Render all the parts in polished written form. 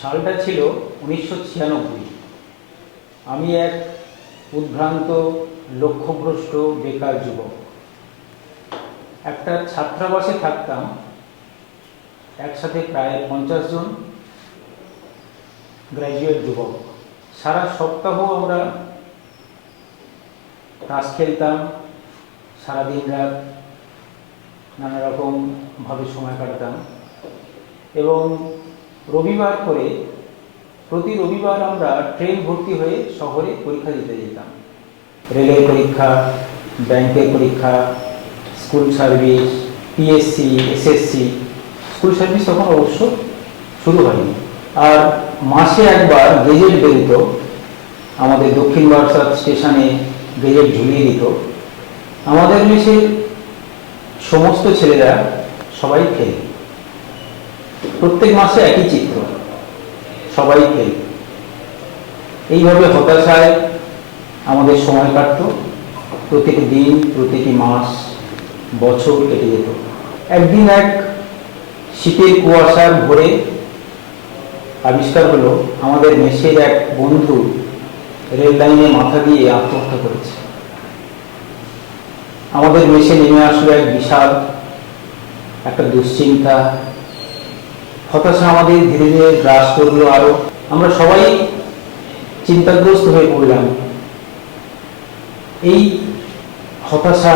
সালটা ছিল 1996। আমি এক উদ্ভ্রান্ত লক্ষ্যভ্রষ্ট বেকার যুবক। একটা ছাত্রাবাসে থাকতাম, একসাথে প্রায় 50 জন গ্র্যাজুয়েট যুবক। সারা সপ্তাহ আমরা তাস খেলতাম, সারাদিন রাত নানা রকমভাবে সময় কাটাতাম এবং রবিবার করে প্রতি রবিবার আমরা ট্রেন ভর্তি হয়ে শহরে পরীক্ষা দিতে যেতাম। রেলের পরীক্ষা, ব্যাংকের পরীক্ষা, school service, PSC, SSC. School service তখন অবশ্য শুরু হয়নি। আর মাসে একবার গেজেট বেরোত, আমাদের দক্ষিণ বারাসাত স্টেশনে গেজেট ঝুলিয়ে দিত। আমাদের মেসের সমস্ত ছেলেরা সবাই ফেল। প্রত্যেক মাসে একই চিত্র, সবাই ফেল। এইভাবে হতাশায় আমাদের সময় কাটত। প্রতিটি দিন, প্রতিটি মাস, বছর কেটে যেত। একদিন এক শীতের কুয়াশার ভোরে আবিষ্কার হলো আমাদের মেসের এক বন্ধু রেল লাইনে মাথা দিয়ে আত্মহত্যা করেছে। আমাদের মেসে নেমে আসলো এক বিশাল একটা দুশ্চিন্তা, হতাশা আমাদের ধীরে ধীরে গ্রাস করলো। আরো আমরা সবাই চিন্তাগ্রস্ত হয়ে পড়লাম। এই হতাশা,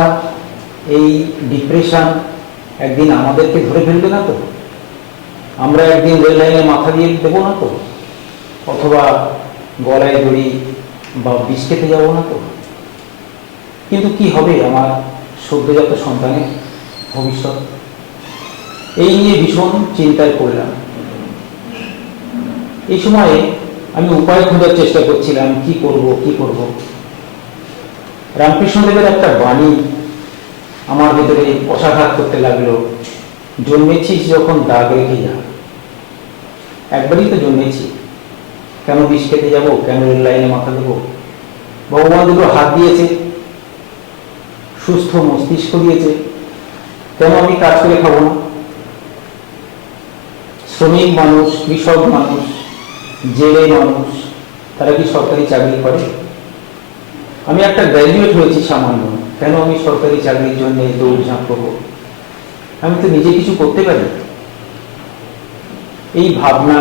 এই ডিপ্রেশন একদিন আমাদেরকে ধরে ফেলবে না তো? আমরা একদিন রেল লাইনে মাথা দিয়ে দেবো না তো? অথবা গলায় দড়ি বা বিষ খেতে যাবো না তো? কিন্তু কি হবে আমার সদ্যজাত সন্তানের ভবিষ্যৎ? এই নিয়ে ভীষণ চিন্তায় পড়লাম। এই সময়ে আমি উপায় খোঁজার চেষ্টা করছিলাম, কি করব। রামকৃষ্ণদেবের একটা বাণী আমার ভিতরে অসাঘাত করতে লাগলো, জন্মেছিস যখন দাগ রেখে যা। একবারই তো জন্মেছি, কেন বিষ খেতে যাবো? কেন রেল লাইনে মাথা দেবো? ভগবান দুটো হাত দিয়েছে, সুস্থ মস্তিষ্ক দিয়েছে, কেন আমি কাজ করে খাবো না? শ্রমিক মানুষ, কৃষক মানুষ, জেলে মানুষ, তারা কি সরকারি চাকরি করে? আমি একটা গ্র্যাজুয়েট হয়েছি সামান্য, কেন আমি সরকারি চাকরির জন্য দৌড়ঝাঁপ করবো? আমি তো নিজে কিছু করতে পারি। এই ভাবনা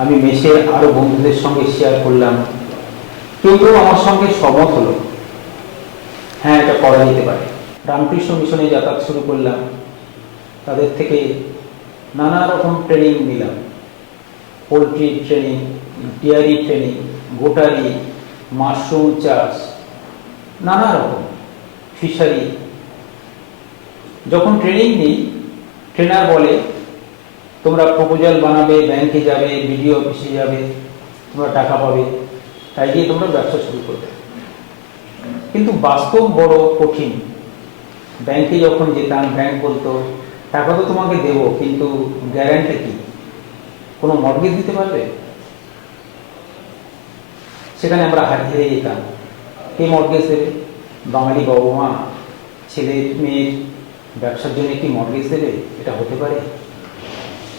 আমি মেসের আরো বন্ধুদের সঙ্গে শেয়ার করলাম। কেউ কেউ আমার সঙ্গে সহমত হলো, হ্যাঁ এটা করা যেতে পারে। রামকৃষ্ণ মিশনে যাতায়াত শুরু করলাম। তাদের থেকে নানা রকম ট্রেনিং নিলাম, পোলট্রি ট্রেনিং, ডেয়ারি ট্রেনিং, গোটারি, মাশরুম চাষ, নানা রকম ফিশারি। যখন ট্রেনিং নিই, ট্রেনার বলে তোমরা প্রপোজাল বানাবে, ব্যাংকে যাবে, বিডিও অফিসে যাবে, তোমরা টাকা পাবে, তাই দিয়ে তোমরা ব্যবসা শুরু করবে। কিন্তু বাস্তব বড় কঠিন। ব্যাংকে যখন যেতাম, ব্যাংক বলতো টাকা তো তোমাকে দেবো, কিন্তু গ্যারান্টি কি? কোনো মর্টগেজ দিতে পারবে? সেখানে আমরা হেরে যেতাম। কে মর্টগেজ দেবে? বাঙালি বাবা মা ছেলে মেয়ের ব্যবসার জন্য কি মর্টগেজ দেবে? এটা হতে পারে?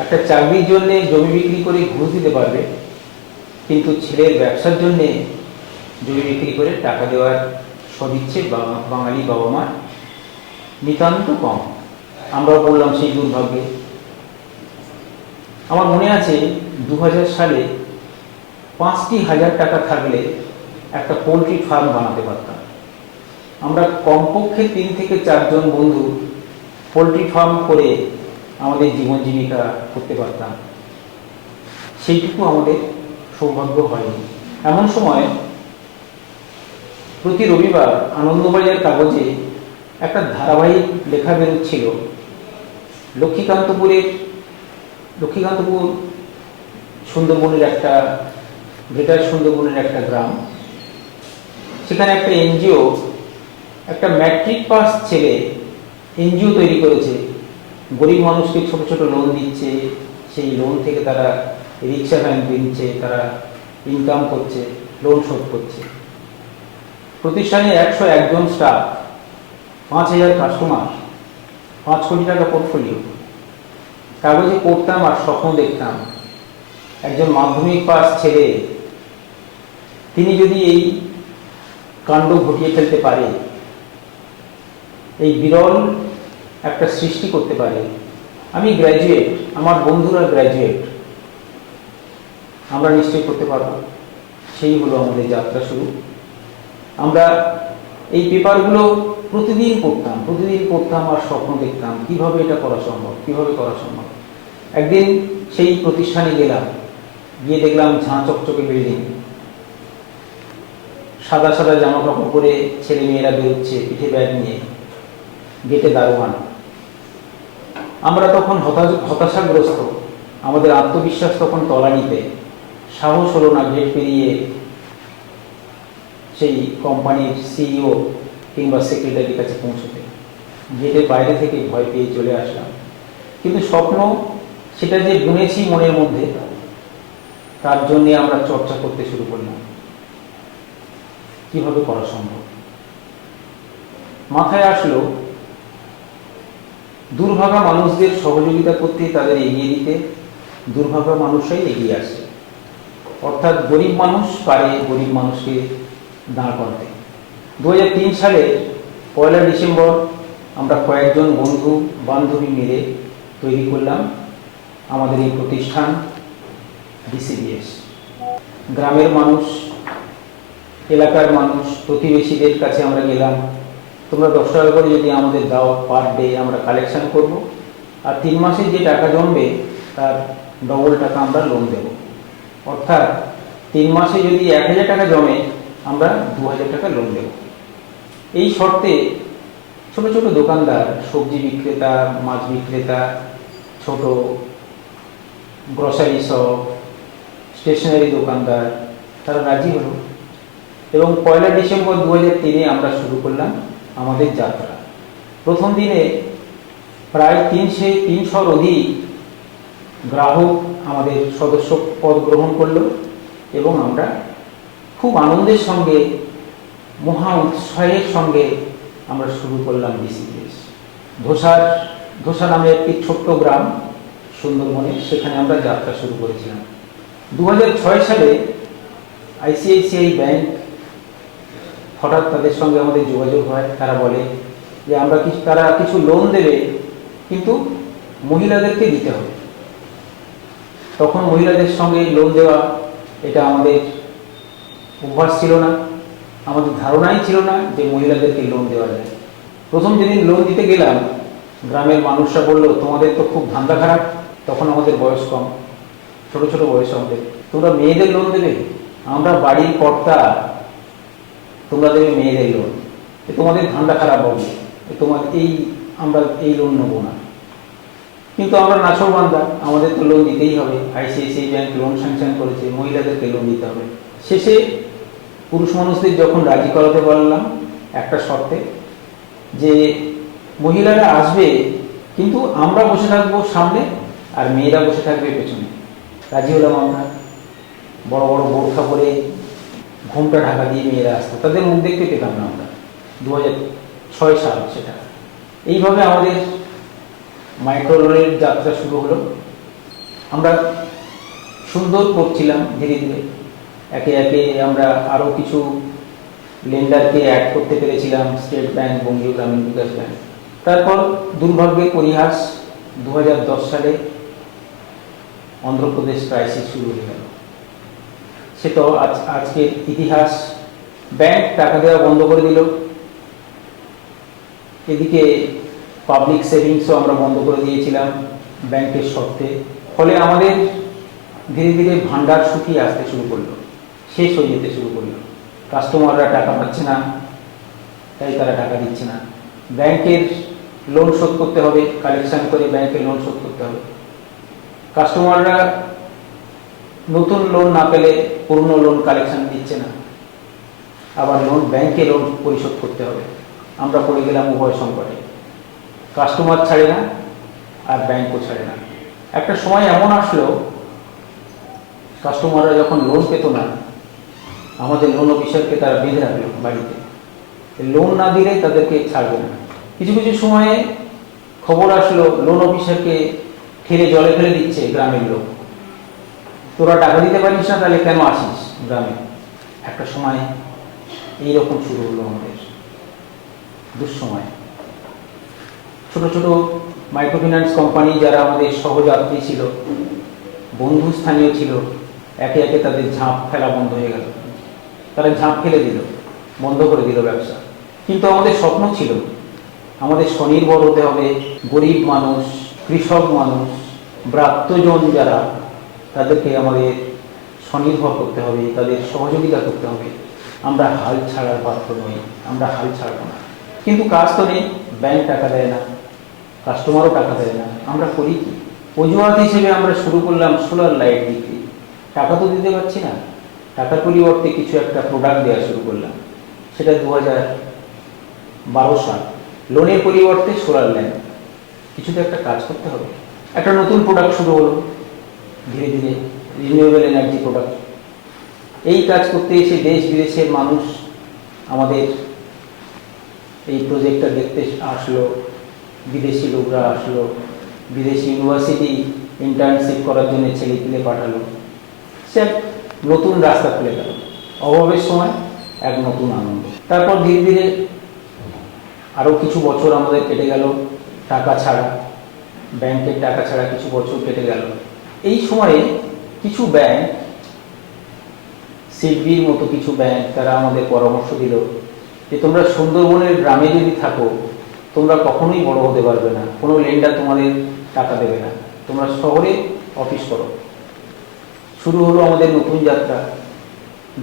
একটা চাকরির জন্য জমি বিক্রি করে ঘুষ দিতে পারবে, কিন্তু ছেলের ব্যবসার জন্য জমি বিক্রি করে টাকা দেওয়ার সদিচ্ছে বাঙালি বাবা মার নিতান্ত কম। আমরাও পড়লাম সেই দুর্ভাগ্যে। আমার মনে আছে 2000 সালে 5,000 টাকা থাকলে একটা পোলট্রি ফার্ম বানাতে পারতাম। আমরা কমপক্ষে 3 থেকে 4 জন বন্ধু পোলট্রি ফার্ম করে আমাদের জীবন জীবিকা করতে পারতাম। সেইটুকু আমাদের সৌভাগ্য হয়নি। এমন সময় প্রতি রবিবার আনন্দবাজার কাগজে একটা ধারাবাহিক লেখা বেরোচ্ছিল। লক্ষ্মীকান্তপুর সুন্দরবনের একটা গ্রেটার সুন্দরবনের একটা গ্রাম। সেখানে একটা এনজিও, একটা ম্যাট্রিক পাস ছেলে এনজিও তৈরি করেছে। গরিব মানুষকে ছোট ছোট লোন দিচ্ছে, সেই লোন থেকে তারা রিক্সা ভ্যান কিনছে, তারা ইনকাম করছে, লোন শোধ করছে। প্রতিষ্ঠানে 101 জন স্টাফ, 5,000 কাস্টমার, 5 কোটি টাকা পোর্টফোলিও। কাগজে পড়তাম আর স্বপ্ন দেখতাম একজন মাধ্যমিক পাস ছেলে তিনি যদি এই কাণ্ড ঘটিয়ে ফেলতে পারে, এই বিরল একটা সৃষ্টি করতে পারে। আমি গ্র্যাজুয়েট, আমার বন্ধুরা গ্র্যাজুয়েট, আমরা নিশ্চয়ই করতে পারব। সেই হলো আমাদের যাত্রা শুরু। আমরা এই পেপারগুলো প্রতিদিন পড়তাম আর স্বপ্ন দেখতাম কিভাবে এটা করা সম্ভব। একদিন সেই প্রতিষ্ঠানে গেলাম, গিয়ে দেখলাম ঝাঁ চকচকে বিল্ডিং, সাদা সাদা জামা কাপড় পরে ছেলে মেয়েরা বেরোচ্ছে পিঠে ব্যাগ নিয়ে, গেটে দারোয়ান। আমরা তখন হতাশাগ্রস্ত, আমাদের আত্মবিশ্বাস তখন তলানিতে, সাহস হলো না গেট পেরিয়ে সেই কোম্পানির সিইও কিংবা সেক্রেটারির কাছে পৌঁছতে। গেটের বাইরে থেকে ভয় পেয়ে চলে আসলাম। কিন্তু স্বপ্ন সেটা যে বুনেছি মনের মধ্যে, তার জন্যে আমরা চর্চা করতে শুরু করলাম কিভাবে করা সম্ভব। মাথায় আসলো দুর্ভাগা মানুষদের সহযোগিতা করতে, তাদের এগিয়ে দিতে দুর্ভাগা মানুষরাই এগিয়ে আসে। অর্থাৎ গরিব মানুষ পারে গরিব মানুষকে দাঁড় করাতে। 2003 সালের 1 ডিসেম্বর আমরা কয়েকজন বন্ধু বান্ধবী মিলে তৈরি করলাম আমাদের এই প্রতিষ্ঠান ডিসিবিএস। গ্রামের মানুষ, এলাকার মানুষ, প্রতিবেশীদের কাছে আমরা গেলাম, তোমরা 10 টাকা করে যদি আমাদের দাও পার ডে, আমরা কালেকশন করব, আর 3 মাসে যে টাকা জমবে তার ডবল টাকা আমরা লোন দেব। অর্থাৎ 3 মাসে যদি 1000 টাকা জমে, আমরা 2000 টাকা লোন দেব। এই শর্তে ছোট ছোট দোকানদার, সবজি বিক্রেতা, মাছ বিক্রেতা, ছোট গ্রসারি শপ, স্টেশনারি দোকানদার, তারা রাজি হলো এবং 1 ডিসেম্বর 2003 আমরা শুরু করলাম আমাদের যাত্রা। প্রথম দিনে প্রায় 300-র অধিক গ্রাহক আমাদের সদস্য পদ গ্রহণ করলো এবং আমরা খুব আনন্দের সঙ্গে, মহা উৎসাহের সঙ্গে আমরা শুরু করলাম ডিসিবিএস। ধোসা নামে একটি ছোট্ট গ্রাম সুন্দরবনে, সেখানে আমরা যাত্রা শুরু করেছিলাম। 2006 সালে আইসিআইসিআই ব্যাংক হঠাৎ তাদের সঙ্গে আমাদের যোগাযোগ হয়। তারা বলে যে তারা কিছু লোন দেবে, কিন্তু মহিলাদেরকে দিতে হবে। তখন মহিলাদের সঙ্গে লোন দেওয়া এটা আমাদের অভ্যাস ছিল না, আমাদের ধারণাই ছিল না যে মহিলাদেরকে লোন দেওয়া যায়। প্রথম যেদিন লোন দিতে গেলাম, গ্রামের মানুষরা বললো তোমাদের তো খুব ধান্দা খারাপ। তখন আমাদের বয়স কম, ছোট ছোট বয়স আমাদের, তোমরা মেয়েদের লোন দেবে? আমরা বাড়ির কর্তা, তোমরা দেবে মেয়েদের লোন? তোমাদের ধান্দা খারাপ হবে, আমরা এই লোন নেবো না। কিন্তু আমরা নাছোড়বান্দা, আমাদের তো লোন দিতেই হবে। আইসিআইসিআই ব্যাংক লোন স্যাংশন করেছে, মহিলাদেরকে লোন দিতে হবে। শেষে পুরুষ মানুষদের যখন রাজি করাতে বললাম একটা শর্তে, যে মহিলারা আসবে কিন্তু আমরা বসে থাকবো সামনে আর মেয়েরা বসে থাকবে পেছনে, রাজি হলাম আমরা। বড় বড় বোরখা পরে, ঘোমটা ঢাকা দিয়ে মেয়েরা আসতো, তাদের মুখ দেখতে পেতাম না আমরা। 2006 সাল সেটা। এইভাবে আমাদের মাইক্রো লোনের যাত্রা শুরু হলো। আমরা সুন্দর করছিলাম ধীরে ধীরে, একে একে আমরা আরও কিছু লেন্ডারকে অ্যাড করতে পেরেছিলাম, স্টেট ব্যাংক, বঙ্গীয় গ্রামীণ বিকাশ ব্যাংক। তারপর দুর্ভাগ্যের পরিহাস, 2010 সালে অন্ধ্রপ্রদেশ ক্রাইসিস শুরু হয়ে গেল। সে তো আজকের ইতিহাস। ব্যাংক টাকা দেওয়া বন্ধ করে দিল, এদিকে পাবলিক সেভিংসও আমরা বন্ধ করে দিয়েছিলাম ব্যাংকের শর্তে। ফলে আমাদের ধীরে ধীরে ভান্ডার শুকিয়ে আসতে শুরু করলো, শেষ হয়ে যেতে শুরু করলো। কাস্টমাররা টাকা পাচ্ছে না, তাই তারা টাকা দিচ্ছে না। ব্যাংকের লোন শোধ করতে হবে, কালেকশন করে ব্যাংকের লোন শোধ করতে হবে। কাস্টমাররা নতুন লোন না পেলে পুরনো লোন কালেকশন দিচ্ছে না, আবার ব্যাংকে লোন পরিশোধ করতে হবে। আমরা পড়ে গেলাম উভয় সংকটে, কাস্টমার ছাড়ে না আর ব্যাংকও ছাড়ে না। একটা সময় এমন আসলো, কাস্টমাররা যখন লোন পেত না, আমাদের লোন অফিসারকে তারা বেঁধে রাখলো বাড়িতে, লোন না দিলে তাদেরকে ছাড়বে না। কিছু কিছু সময়ে খবর আসলো লোন অফিসারকে ঠেলে জলে ফেলে দিচ্ছে গ্রামের লোক। তোরা টাকা দিতে পারিস না, তাহলে কেন আসিস গ্রামে? একটা সময় এইরকম শুরু হলো আমাদের দুঃসময়। ছোট ছোট মাইক্রোফিন্যান্স কোম্পানি যারা আমাদের সহযাত্রী ছিল, বন্ধু স্থানীয় ছিল, একে একে তাদের ঝাঁপ ফেলা বন্ধ হয়ে গেল। তারা ঝাঁপ ফেলে দিল, বন্ধ করে দিল ব্যবসা। কিন্তু আমাদের স্বপ্ন ছিল আমাদের স্বনির্ভর হতে হবে। গরিব মানুষ, কৃষক মানুষ, ব্রাত্যজন যারা, তাদেরকে আমাদের স্বনির্ভর করতে হবে, তাদের সহযোগিতা করতে হবে। আমরা হাল ছাড়ার পাত্র নই, আমরা হাল ছাড়ব না। কিন্তু কাজ তো নেই, ব্যাংক টাকা দেয় না, কাস্টমারও টাকা দেয় না। আমরা করি কি? অজুহাত হিসেবে আমরা শুরু করলাম সোলার লাইট বিক্রি। টাকা তো দিতে পারছি না, টাকার পরিবর্তে কিছু একটা প্রোডাক্ট দেওয়া শুরু করলাম। সেটা 2012 সাল। লোনের পরিবর্তে সোলার ল্যাম্প। কিছু তো একটা কাজ করতে হবে। একটা নতুন প্রোডাক্ট শুরু হলো ধীরে ধীরে, রিনিউয়েবল এনার্জি প্রোডাক্ট। এই কাজ করতে এসে দেশ বিদেশের মানুষ আমাদের এই প্রজেক্টটা দেখতে আসলো, বিদেশি লোকরা আসলো, বিদেশি ইউনিভার্সিটি ইন্টার্নশিপ করার জন্য ছেলেপিলে পাঠালো। সে এক নতুন রাস্তা খুলে গেল। অভাবের সময় এক নতুন আনন্দ। তারপর ধীরে ধীরে আরও কিছু বছর আমাদের কেটে গেল টাকা ছাড়া, ব্যাংকের টাকা ছাড়া কিছু বছর কেটে গেল। এই সময়ে কিছু ব্যাংক, সিডবির মতো কিছু ব্যাংক, তারা আমাদের পরামর্শ দিল যে তোমরা সুন্দরবনের গ্রামে যদি থাকো, তোমরা কখনোই বড় হতে পারবে না, কোনো লেন্ডার তোমাদের টাকা দেবে না, তোমরা শহরে অফিস করো। শুরু হলো আমাদের নতুন যাত্রা।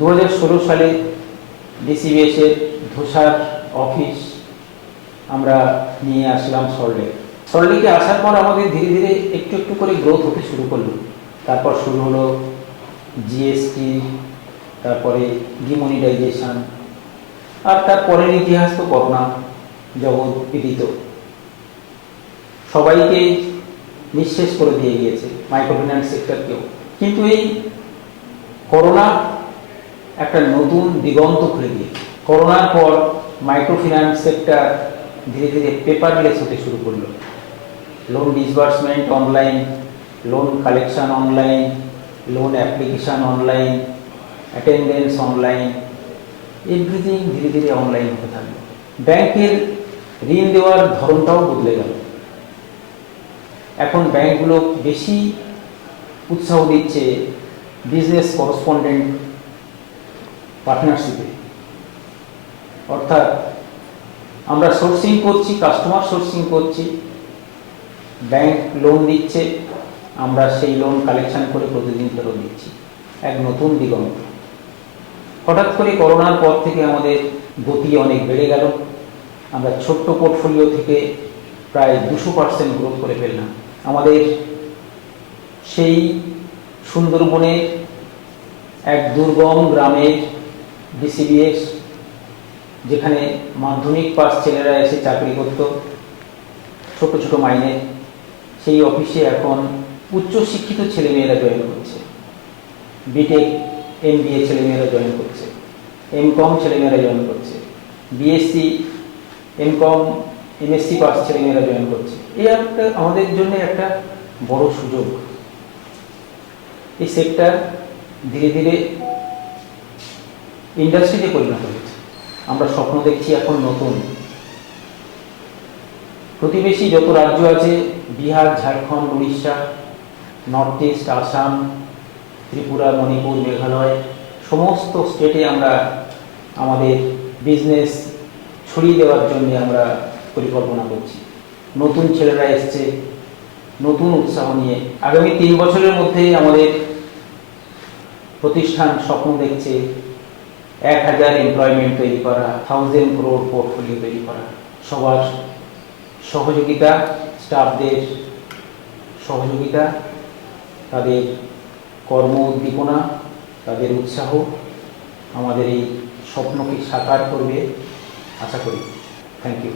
2016 সালে ডিসিবিএস এর ধূসার অফিস আমরা নিয়ে আসলাম সল্টলেক। সল্টলেকে আসার পর আমাদের ধীরে ধীরে একটু একটু করে গ্রোথ হতে শুরু করলো। তারপর শুরু হলো জিএসটি, তারপরে ডিমনিটাইজেশন, আর তারপরের ইতিহাস তো করোনা জগৎ বিদিত। সবাইকে নিঃশেষ করে দিয়ে গিয়েছে, মাইক্রোফিন্যান্স সেক্টরকেও। কিন্তু এই করোনা একটা নতুন দিগন্ত খুলে দিয়েছে। করোনার পর মাইক্রোফিন্যান্স সেক্টর ধীরে ধীরে পেপারলেস হতে শুরু করলো। Loan disbursement online, loan collection online, loan application online, attendance online, everything ধীরে ধীরে অনলাইন হতে থাকলো। ব্যাংকের ঋণ দেওয়ার ধরনটাও বদলে গেল। এখন ব্যাংকগুলো বেশি উৎসাহ দিচ্ছে বিজনেস করসপন্ডেন্ট পার্টনারশিপে। অর্থাৎ আমরা সোর্সিং করছি, কাস্টমার সোর্সিং করছি, ব্যাংক লোন দিচ্ছে, আমরা সেই লোন কালেকশন করে প্রতিদিন ফেরত দিচ্ছি। এক নতুন দিগন্ত। হঠাৎ করে করোনার পর থেকে আমাদের গতি অনেক বেড়ে গেল। আমরা ছোট্ট পোর্টফোলিও থেকে প্রায় 200% গ্রোথ করে ফেললাম। আমাদের সেই সুন্দরবনের এক দুর্গম গ্রামের ডিসিবিএস, যেখানে মাধ্যমিক পাস ছেলেরা এসে চাকরি করত ছোট ছোট মাইনে, সেই অফিসে এখন উচ্চশিক্ষিত ছেলেমেয়েরা জয়েন করছে। বিটেক এমবিএ ছেলেমেয়েরা জয়েন করছে, এমকম ছেলেমেয়েরা জয়েন করছে, বিএসসি এমকম এমএসসি পাস ছেলেমেয়েরা জয়েন করছে। এই একটা আমাদের জন্য একটা বড় সুযোগ। এই সেক্টর ধীরে ধীরে ইন্ডাস্ট্রিতে পরিণত হয়েছে। আমরা স্বপ্ন দেখছি এখন নতুন। প্রতিবেশী যত রাজ্য আছে, বিহার, ঝাড়খণ্ড, উড়িষ্যা, নর্থ ইস্ট, আসাম, ত্রিপুরা, মণিপুর, মেঘালয়, সমস্ত স্টেটে আমরা আমাদের বিজনেস ছড়িয়ে দেওয়ার জন্য আমরা পরিকল্পনা করছি। নতুন ছেলেরা এসছে নতুন উৎসাহ নিয়ে। আগামী 3 বছরের মধ্যে আমাদের প্রতিষ্ঠান স্বপ্ন দেখছে 1000 এমপ্লয়মেন্ট তৈরি করা, 1000 crore পোর্টফোলিও তৈরি করা। সবার সহযোগিতা, স্টাফদের সহযোগিতা, তাদের কর্ম উদ্দীপনা, তাদের উৎসাহ আমাদের এই স্বপ্নকে সাকার করবে আশা করি। Thank you.